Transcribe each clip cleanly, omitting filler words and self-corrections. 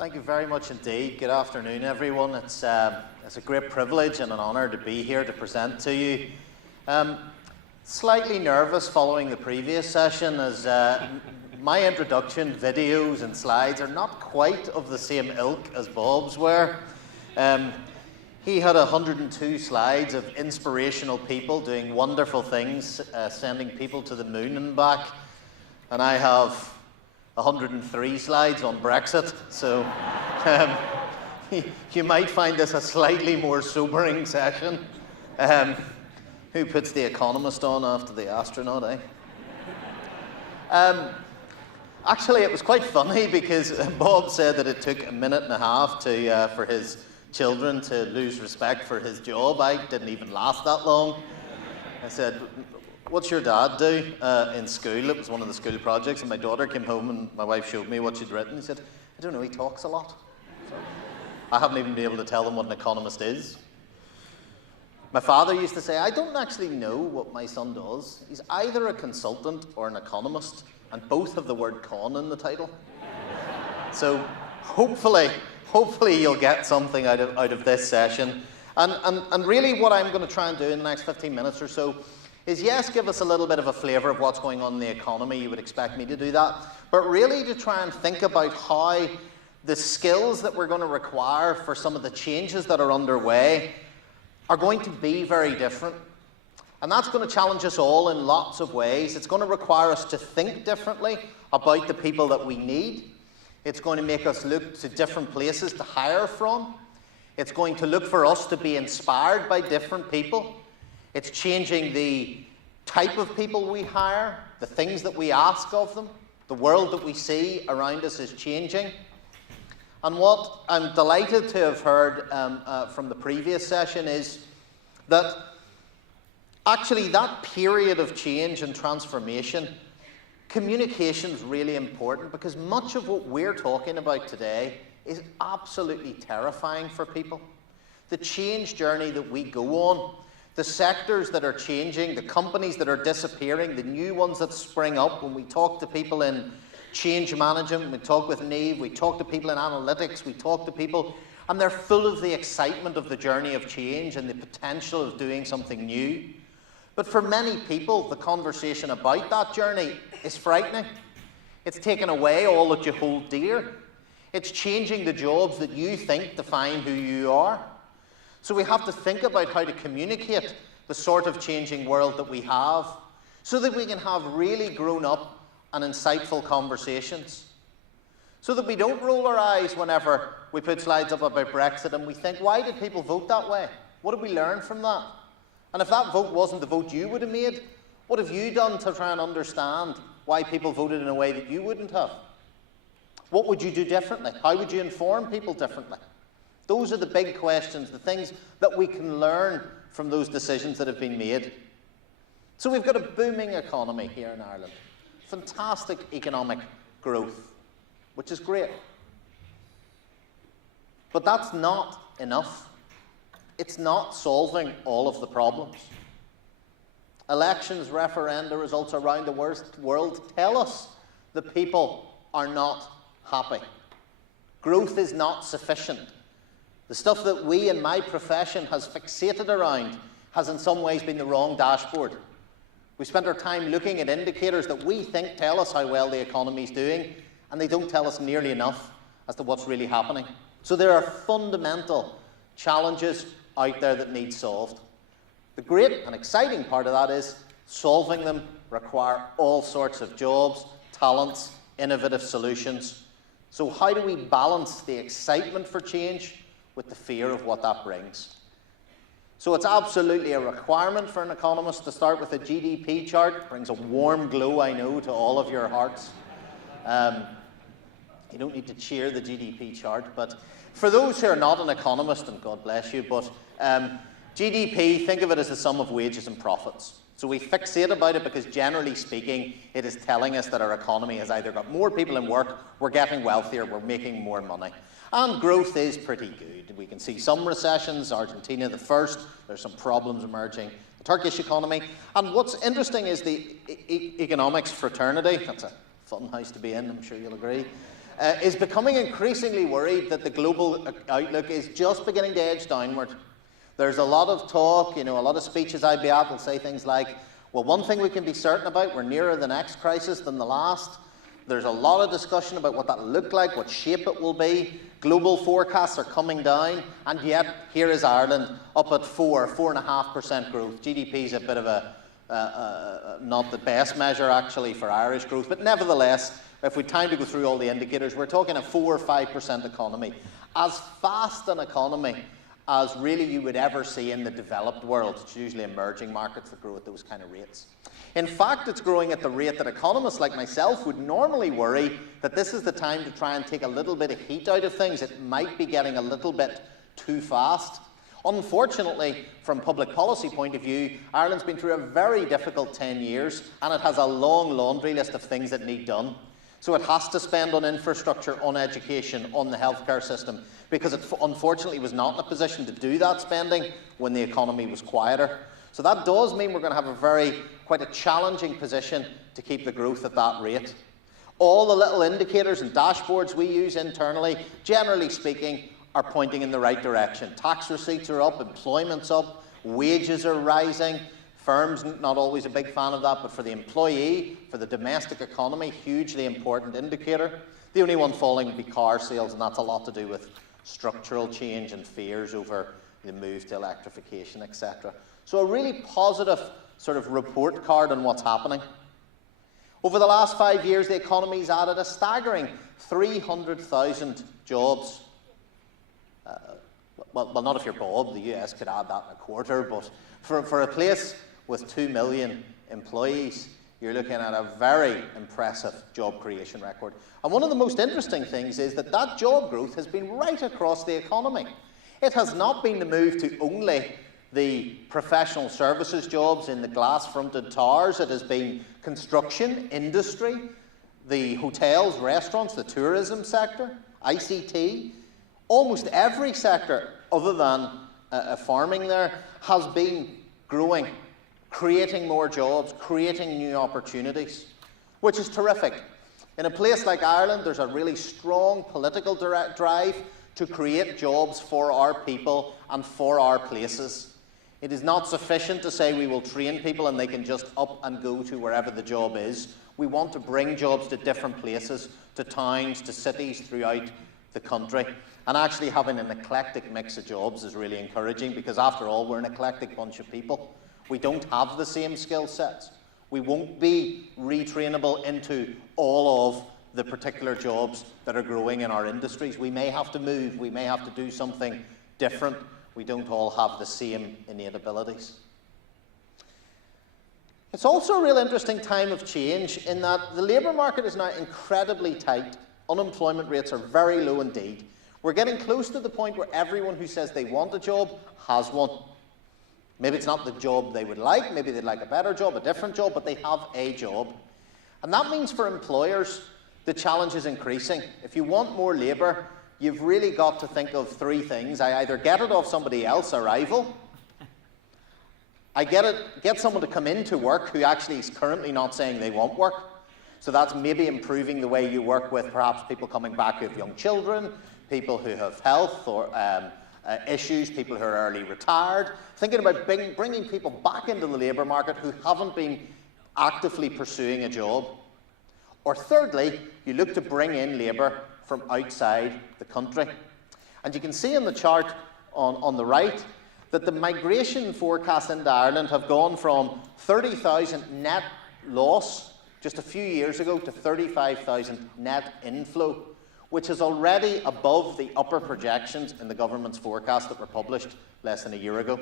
Thank you very much indeed. Good afternoon, everyone. It's a great privilege and an honour to be here to present to you. Slightly nervous following the previous session, as my introduction videos and slides are not quite of the same ilk as Bob's were. He had 102 slides of inspirational people doing wonderful things, sending people to the moon and back, and I have 103 slides on Brexit, so you might find this a slightly more sobering session. Who puts The Economist on after the astronaut, eh? Actually, it was quite funny because Bob said that it took a minute and a half for his children to lose respect for his job. I didn't even last that long. I said, "What's your dad do in school?" It was one of the school projects, and my daughter came home and my wife showed me what she'd written. He said, "I don't know, he talks a lot." So I haven't even been able to tell them what an economist is. My father used to say, "I don't actually know what my son does. He's either a consultant or an economist, and both have the word con in the title." So hopefully you'll get something out of this session. And really what I'm going to try and do in the next 15 minutes or so is, yes, give us a little bit of a flavour of what's going on in the economy. You would expect me to do that. But really to try and think about how the skills that we're going to require for some of the changes that are underway are going to be very different. And that's going to challenge us all in lots of ways. It's going to require us to think differently about the people that we need. It's going to make us look to different places to hire from. It's going to look for us to be inspired by different people. It's changing the type of people we hire, the things that we ask of them. The world that we see around us is changing. And what I'm delighted to have heard from the previous session is that actually that period of change and transformation, communication is really important, because much of what we're talking about today is absolutely terrifying for people. The change journey that we go on, the sectors that are changing, the companies that are disappearing, the new ones that spring up. When we talk to people in change management, we talk with Neve, we talk to people in analytics, we talk to people, and they're full of the excitement of the journey of change and the potential of doing something new. But for many people, the conversation about that journey is frightening. It's taken away all that you hold dear. It's changing the jobs that you think define who you are. So we have to think about how to communicate the sort of changing world that we have, so that we can have really grown-up and insightful conversations. So that we don't roll our eyes whenever we put slides up about Brexit and we think, why did people vote that way? What did we learn from that? And if that vote wasn't the vote you would have made, what have you done to try and understand why people voted in a way that you wouldn't have? What would you do differently? How would you inform people differently? Those are the big questions, the things that we can learn from those decisions that have been made. So we've got a booming economy here in Ireland. Fantastic economic growth, which is great. But that's not enough. It's not solving all of the problems. Elections, referenda results around the world tell us that people are not happy. Growth is not sufficient. The stuff that we in my profession has fixated around has in some ways been the wrong dashboard. We spent our time looking at indicators that we think tell us how well the economy is doing, and they don't tell us nearly enough as to what's really happening. So there are fundamental challenges out there that need solved. The great and exciting part of that is solving them require all sorts of jobs, talents, innovative solutions. So how do we balance the excitement for change with the fear of what that brings? So it's absolutely a requirement for an economist to start with a GDP chart. It brings a warm glow, I know, to all of your hearts. You don't need to cheer the GDP chart, but for those who are not an economist, and God bless you, but GDP, think of it as the sum of wages and profits. So we fixate about it because, generally speaking, it is telling us that our economy has either got more people in work, we're getting wealthier, we're making more money. And growth is pretty good. We can see some recessions, Argentina the first, there's some problems emerging, the Turkish economy. And what's interesting is the economics fraternity. That's a fun house to be in, I'm sure you'll agree. is becoming increasingly worried that the global outlook is just beginning to edge downward. There's a lot of talk, a lot of speeches I'd be at will say things like, well, one thing we can be certain about, we're nearer the next crisis than the last. There's a lot of discussion about what that will look like, what shape it will be. Global forecasts are coming down, and yet here is Ireland up at 4.5% growth. GDP is a bit of not the best measure actually for Irish growth, but nevertheless, if we had time to go through all the indicators, we're talking a 4 or 5% economy. As fast an economy as really you would ever see in the developed world. It's usually emerging markets that grow at those kind of rates. In fact, it's growing at the rate that economists like myself would normally worry that this is the time to try and take a little bit of heat out of things. It might be getting a little bit too fast. Unfortunately, from a public policy point of view, Ireland's been through a very difficult 10 years, and it has a long laundry list of things that need done. So it has to spend on infrastructure, on education, on the healthcare system, because it unfortunately was not in a position to do that spending when the economy was quieter. So that does mean we're going to have quite a challenging position to keep the growth at that rate. All the little indicators and dashboards we use internally, generally speaking, are pointing in the right direction. Tax receipts are up, employment's up, wages are rising. Firms, not always a big fan of that, but for the employee, for the domestic economy, hugely important indicator. The only one falling would be car sales, and that's a lot to do with structural change and fears over the move to electrification, etc. So a really positive sort of report card on what's happening. Over the last 5 years, the economy's added a staggering 300,000 jobs. Well, not if you're Bob, the US could add that in a quarter, but for a place with 2 million employees, you're looking at a very impressive job creation record. And one of the most interesting things is that that job growth has been right across the economy. It has not been the move to only the professional services jobs in the glass-fronted towers. It has been construction, industry, the hotels, restaurants, the tourism sector, ICT. Almost every sector other than farming there has been growing, creating more jobs, creating new opportunities, which is terrific. In a place like Ireland, there's a really strong political drive to create jobs for our people and for our places. It is not sufficient to say we will train people and they can just up and go to wherever the job is. We want to bring jobs to different places, to towns, to cities throughout the country. And actually having an eclectic mix of jobs is really encouraging, because after all, we're an eclectic bunch of people. We don't have the same skill sets. We won't be retrainable into all of the particular jobs that are growing in our industries. We may have to move. We may have to do something different. We don't all have the same innate abilities. It's also a real interesting time of change in that the labour market is now incredibly tight. Unemployment rates are very low indeed. We're getting close to the point where everyone who says they want a job has one. Maybe it's not the job they would like, maybe they'd like a better job, a different job, but they have a job. And that means for employers, the challenge is increasing. If you want more labour, you've really got to think of three things. I either get it off somebody else, a rival, I get someone to come into work who actually is currently not saying they want work. So that's maybe improving the way you work with perhaps people coming back who have young children, people who have health or issues, people who are early retired. Thinking about bringing people back into the labour market who haven't been actively pursuing a job. Or thirdly, you look to bring in labour from outside the country. And you can see in the chart on the right that the migration forecasts into Ireland have gone from 30,000 net loss just a few years ago to 35,000 net inflow, which is already above the upper projections in the government's forecast that were published less than a year ago.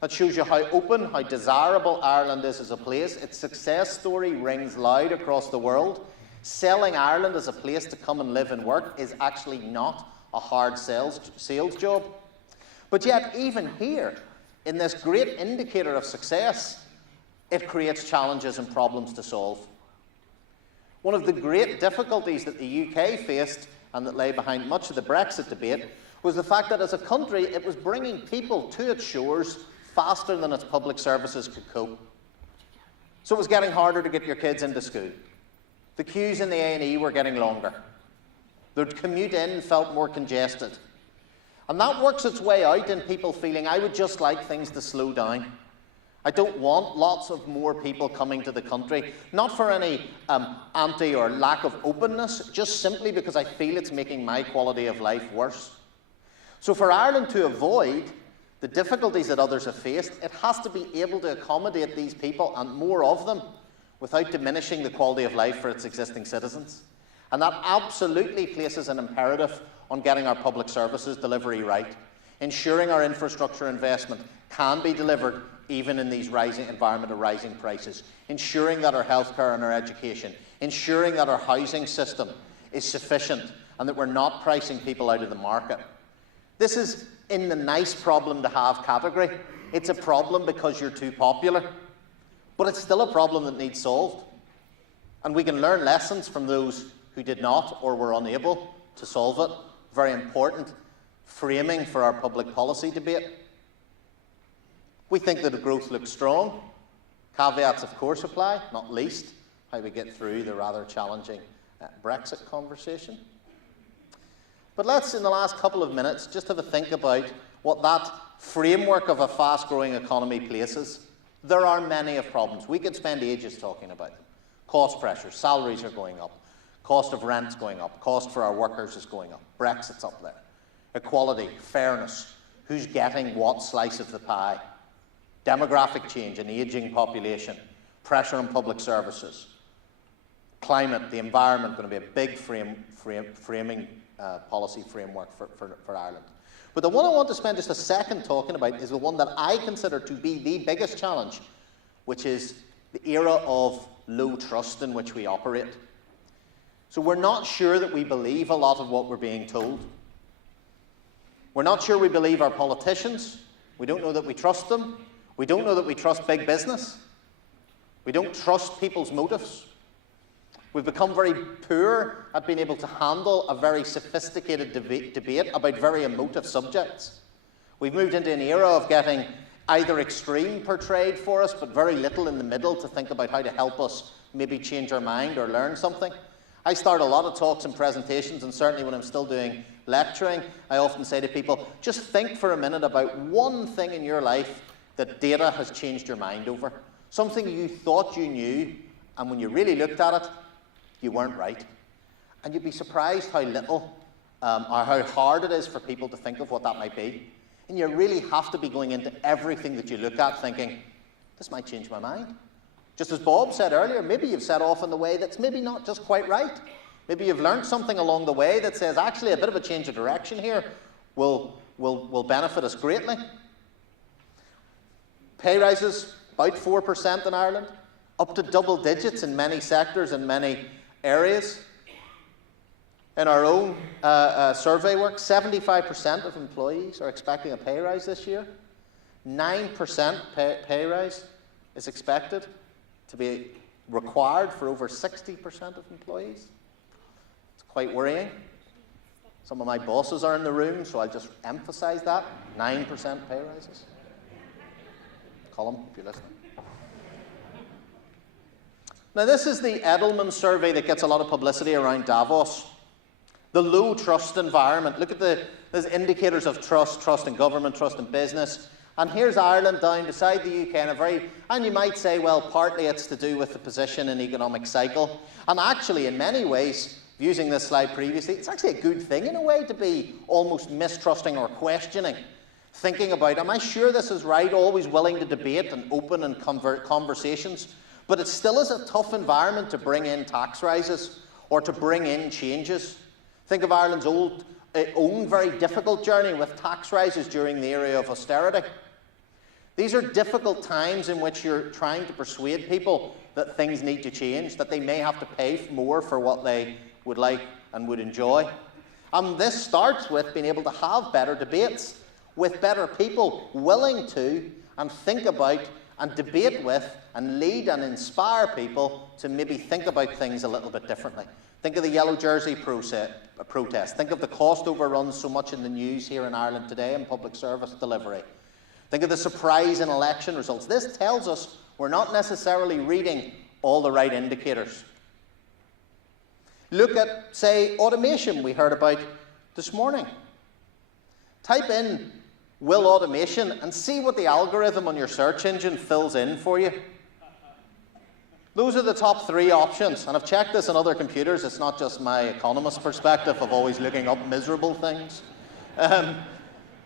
That shows you how open, how desirable Ireland is as a place. Its success story rings loud across the world. Selling Ireland as a place to come and live and work is actually not a hard sales job. But yet, even here, in this great indicator of success, it creates challenges and problems to solve. One of the great difficulties that the UK faced, and that lay behind much of the Brexit debate, was the fact that as a country, it was bringing people to its shores faster than its public services could cope. So it was getting harder to get your kids into school. The queues in the A&E were getting longer. Their commute in felt more congested. And that works its way out in people feeling, I would just like things to slow down. I don't want lots of more people coming to the country, not for any anti or lack of openness, just simply because I feel it's making my quality of life worse. So for Ireland to avoid the difficulties that others have faced, it has to be able to accommodate these people and more of them without diminishing the quality of life for its existing citizens. And that absolutely places an imperative on getting our public services delivery right, ensuring our infrastructure investment can be delivered even in these rising environment of rising prices, ensuring that our healthcare and our education, ensuring that our housing system is sufficient and that we're not pricing people out of the market. This is in the nice problem to have category. It's a problem because you're too popular, but it's still a problem that needs solved. And we can learn lessons from those who did not or were unable to solve it. Very important framing for our public policy debate. We think that the growth looks strong. Caveats, of course, apply, not least how we get through the rather challenging Brexit conversation. But let's, in the last couple of minutes, just have a think about what that framework of a fast-growing economy places. There are many of problems. We could spend ages talking about them. Cost pressures, salaries are going up, cost of rent's going up, cost for our workers is going up, Brexit's up there. Equality, fairness, who's getting what slice of the pie, demographic change, an ageing population, pressure on public services, climate, the environment, going to be a big framing policy framework for Ireland. But the one I want to spend just a second talking about is the one that I consider to be the biggest challenge, which is the era of low trust in which we operate. So we're not sure that we believe a lot of what we're being told. We're not sure we believe our politicians. We don't know that we trust them. We don't know that we trust big business. We don't trust people's motives. We've become very poor at being able to handle a very sophisticated debate about very emotive subjects. We've moved into an era of getting either extreme portrayed for us, but very little in the middle to think about how to help us maybe change our mind or learn something. I start a lot of talks and presentations, and certainly when I'm still doing lecturing, I often say to people, just think for a minute about one thing in your life that data has changed your mind over. Something you thought you knew, and when you really looked at it, you weren't right. And you'd be surprised how little or how hard it is for people to think of what that might be. And you really have to be going into everything that you look at thinking, this might change my mind. Just as Bob said earlier, maybe you've set off in the way that's maybe not just quite right. Maybe you've learned something along the way that says, actually, a bit of a change of direction here will benefit us greatly. Pay rises, about 4% in Ireland, up to double digits in many sectors and many areas. In our own survey work, 75% of employees are expecting a pay rise this year. 9% pay rise is expected to be required for over 60% of employees. It's quite worrying. Some of my bosses are in the room, so I'll just emphasise that. 9% pay rises. Colin, if you're listening. Now, this is the Edelman survey that gets a lot of publicity around Davos. The low trust environment. Look at there's indicators of trust in government, trust in business. And here's Ireland down beside the UK and you might say, well, partly it's to do with the position in economic cycle. And actually, in many ways, using this slide previously, it's actually a good thing in a way to be almost mistrusting or questioning. Thinking about, am I sure this is right? Always willing to debate and open and conversations. But it still is a tough environment to bring in tax rises or to bring in changes. Think of Ireland's own very difficult journey with tax rises during the era of austerity. These are difficult times in which you're trying to persuade people that things need to change, that they may have to pay more for what they would like and would enjoy. And this starts with being able to have better debates with better people willing to and think about and debate with and lead and inspire people to maybe think about things a little bit differently. Think of the Yellow Jersey protest. Think of the cost overruns so much in the news here in Ireland today in public service delivery. Think of the surprise in election results. This tells us we're not necessarily reading all the right indicators. Look at, say, automation we heard about this morning. Type in will automation and see what the algorithm on your search engine fills in for you. Those are the top 3 options, and I've checked this on other computers. It's not just my economist perspective of always looking up miserable things.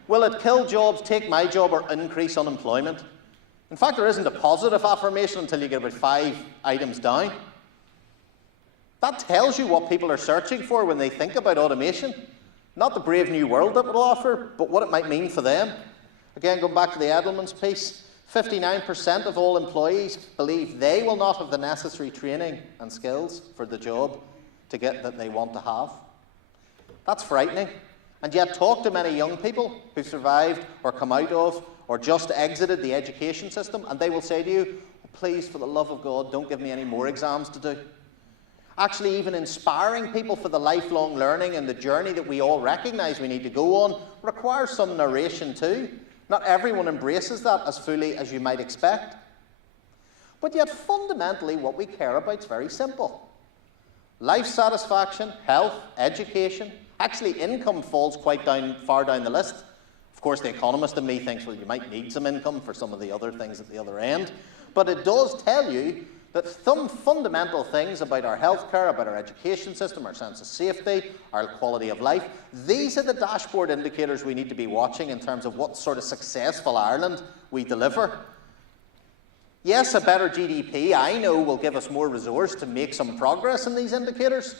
Will it kill jobs, take my job, or increase unemployment? In fact, there isn't a positive affirmation until you get about 5 items down. That tells you what people are searching for when they think about automation. Not the brave new world that it will offer, but what it might mean for them. Again, going back to the Edelman's piece, 59% of all employees believe they will not have the necessary training and skills for the job that they want to have. That's frightening. And yet talk to many young people who survived or come out of or just exited the education system, and they will say to you, oh, please, for the love of God, don't give me any more exams to do. Actually, even inspiring people for the lifelong learning and the journey that we all recognise we need to go on requires some narration too. Not everyone embraces that as fully as you might expect. But yet, fundamentally, what we care about is very simple. Life satisfaction, health, education. Actually, income falls quite far down the list. Of course, the economist in me thinks, well, you might need some income for some of the other things at the other end. But it does tell you that some fundamental things about our healthcare, about our education system, our sense of safety, our quality of life, these are the dashboard indicators we need to be watching in terms of what sort of successful Ireland we deliver. Yes, a better GDP, I know, will give us more resource to make some progress in these indicators,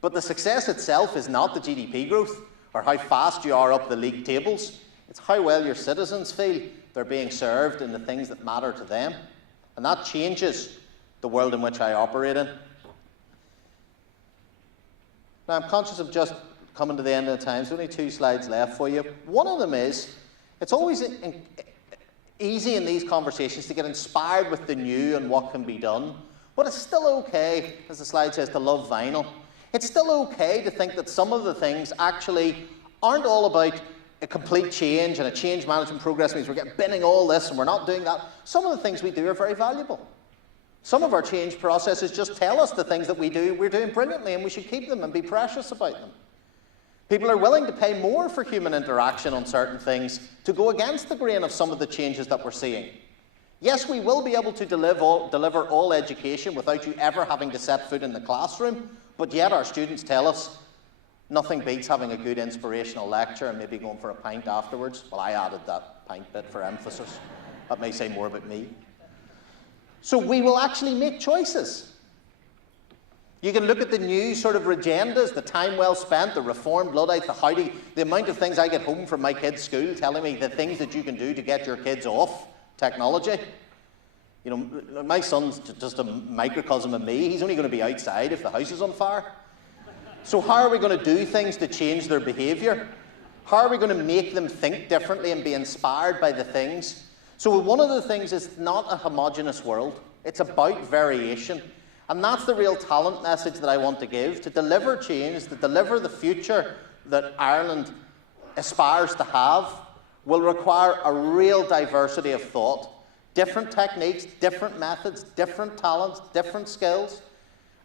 but the success itself is not the GDP growth or how fast you are up the league tables. It's how well your citizens feel they're being served in the things that matter to them. And that changes the world in which I operate in. Now, I'm conscious of just coming to the end of the time. There's only 2 slides left for you. One of them is, it's always easy in these conversations to get inspired with the new and what can be done. But it's still okay, as the slide says, to love vinyl. It's still okay to think that some of the things actually aren't all about a complete change, and a change management progress means we're binning all this and we're not doing that. Some of the things we do are very valuable. Some of our change processes just tell us the things that we're doing brilliantly, and we should keep them and be precious about them. People are willing to pay more for human interaction on certain things to go against the grain of some of the changes that we're seeing. Yes, we will be able to deliver all education without you ever having to set foot in the classroom, but yet our students tell us nothing beats having a good inspirational lecture and maybe going for a pint afterwards. Well, I added that pint bit for emphasis. That may say more about me. So we will actually make choices. You can look at the new sort of agendas, the time well spent, the reformed Luddite, the amount of things I get home from my kids' school telling me the things that you can do to get your kids off technology. You know, my son's just a microcosm of me. He's only going to be outside if the house is on fire. So how are we going to do things to change their behaviour? How are we going to make them think differently and be inspired by the things? So one of the things is not a homogeneous world. It's about variation. And that's the real talent message that I want to give, to deliver change, to deliver the future that Ireland aspires to have, will require a real diversity of thought. Different techniques, different methods, different talents, different skills.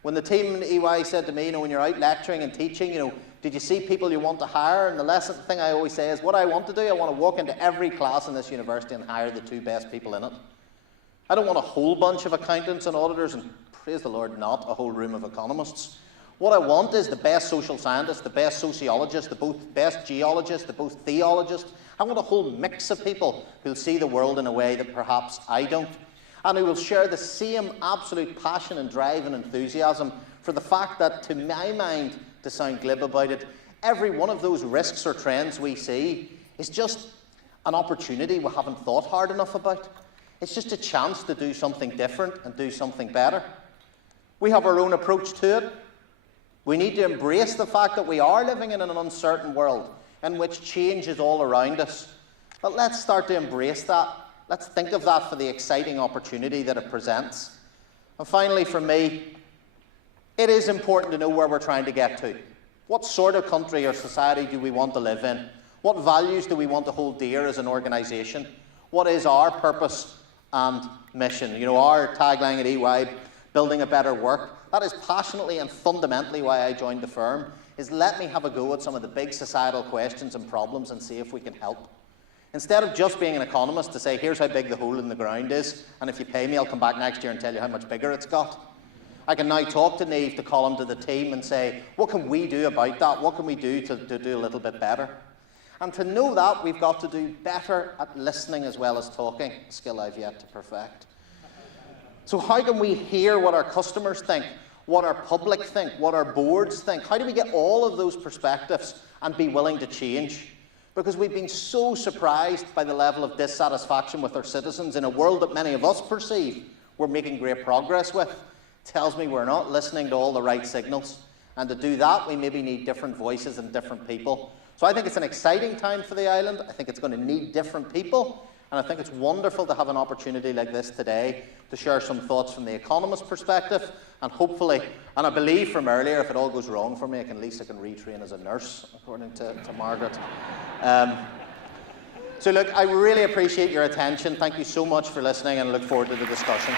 When the team in EY said to me, when you're out lecturing and teaching, did you see people you want to hire? And the thing I always say is, what I want to do, I want to walk into every class in this university and hire the 2 best people in it. I don't want a whole bunch of accountants and auditors and, praise the Lord, not a whole room of economists. What I want is the best social scientists, the best sociologists, the best geologists, the best theologists. I want a whole mix of people who'll see the world in a way that perhaps I don't, and who will share the same absolute passion and drive and enthusiasm for the fact that, to my mind, to sound glib about it, every one of those risks or trends we see is just an opportunity we haven't thought hard enough about. It's just a chance to do something different and do something better. We have our own approach to it. We need to embrace the fact that we are living in an uncertain world in which change is all around us. But let's start to embrace that. Let's think of that for the exciting opportunity that it presents. And finally, for me, it is important to know where we're trying to get to. What sort of country or society do we want to live in? What values do we want to hold dear as an organisation? What is our purpose and mission? Our tagline at EY, building a better work. That is passionately and fundamentally why I joined the firm, is let me have a go at some of the big societal questions and problems and see if we can help. Instead of just being an economist to say, here's how big the hole in the ground is, and if you pay me, I'll come back next year and tell you how much bigger it's got. I can now talk to Niamh, to Colin, to the team and say, what can we do about that? What can we do to do a little bit better? And to know that, we've got to do better at listening as well as talking, a skill I've yet to perfect. So how can we hear what our customers think, what our public think, what our boards think? How do we get all of those perspectives and be willing to change? Because we've been so surprised by the level of dissatisfaction with our citizens in a world that many of us perceive we're making great progress with. Tells me we're not listening to all the right signals. And to do that, we maybe need different voices and different people. So I think it's an exciting time for the island. I think it's going to need different people. And I think it's wonderful to have an opportunity like this today to share some thoughts from the economist perspective. And hopefully, and I believe from earlier, if it all goes wrong for me, at least I can retrain as a nurse, according to Margaret. So look, I really appreciate your attention. Thank you so much for listening and I look forward to the discussion.